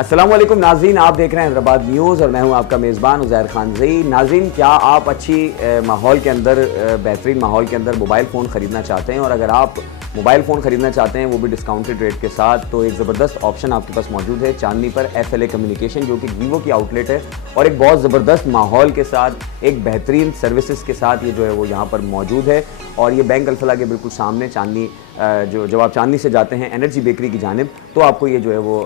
अस्सलाम वालेकुम नाज़रीन, आप देख रहे हैं हैदराबाद न्यूज़ और मैं हूं आपका मेज़बान उज़ैर खान ज़ई। नाज़रीन, क्या आप अच्छी माहौल के अंदर बेहतरीन माहौल के अंदर मोबाइल फ़ोन ख़रीदना चाहते हैं? और अगर आप मोबाइल फ़ोन ख़रीदना चाहते हैं वो भी डिस्काउंटेड रेट के साथ, तो एक ज़बरदस्त ऑप्शन आपके पास मौजूद है चांदनी पर FLA कम्युनिकेशन, जो कि वीवो की आउटलेट है और एक बहुत ज़बरदस्त माहौल के साथ एक बेहतरीन सर्विसेज के साथ ये जो है वो यहाँ पर मौजूद है। और ये बैंक अल-फलाह के बिल्कुल सामने चांदनी, जब आप चांदनी से जाते हैं एनर्जी बेकरी की जानिब, तो आपको ये जो है वो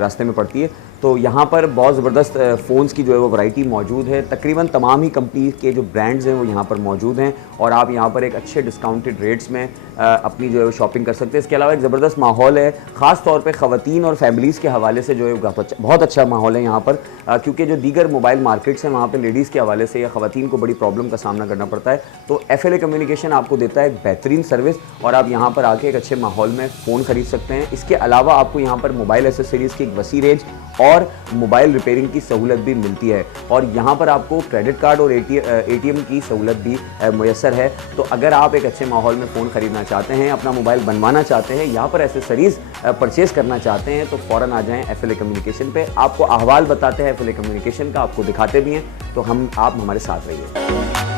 रास्ते में पड़ती है। तो यहाँ पर बहुत ज़बरदस्त फ़ोन्स की जो है वो वैरायटी मौजूद है। तकरीबन तमाम ही कंपनी के जो ब्रांड्स हैं वो यहाँ पर मौजूद हैं और आप यहाँ पर एक अच्छे डिस्काउंटेड रेट्स में अपनी जो है वो शॉपिंग कर सकते हैं। इसके अलावा एक ज़बरदस्त माहौल है, ख़ास तौर पे ख़वातीन और फैमिलीज़ के हवाले से जो है बहुत अच्छा माहौल है यहाँ पर, क्योंकि जो दीगर मोबाइल मार्केट्स हैं वहाँ पर लेडीज़ के हवाले से या ख़वातीन को बड़ी प्रॉब्लम का सामना करना पड़ता है। तो FLA कम्युनिकेशन आपको देता है एक बेहतरीन सर्विस और आप यहाँ पर आके एक अच्छे माहौल में फ़ोन ख़रीद सकते हैं। इसके अलावा आपको यहाँ पर मोबाइल एसेसरीज़ की एक वसी रेंज और मोबाइल रिपेयरिंग की सहूलत भी मिलती है और यहाँ पर आपको क्रेडिट कार्ड और ATM की सहूलत भी मुयस्सर है। तो अगर आप एक अच्छे माहौल में फ़ोन ख़रीदना चाहते हैं, अपना मोबाइल बनवाना चाहते हैं, यहाँ पर एसेसरीज़ परचेज़ करना चाहते हैं, तो फ़ौरन आ जाएँ FLA कम्युनिकेशन पे। आपको अहवाल बताते हैं FLA कम्युनिकेशन का, आपको दिखाते भी हैं, तो आप हमारे साथ रहिए।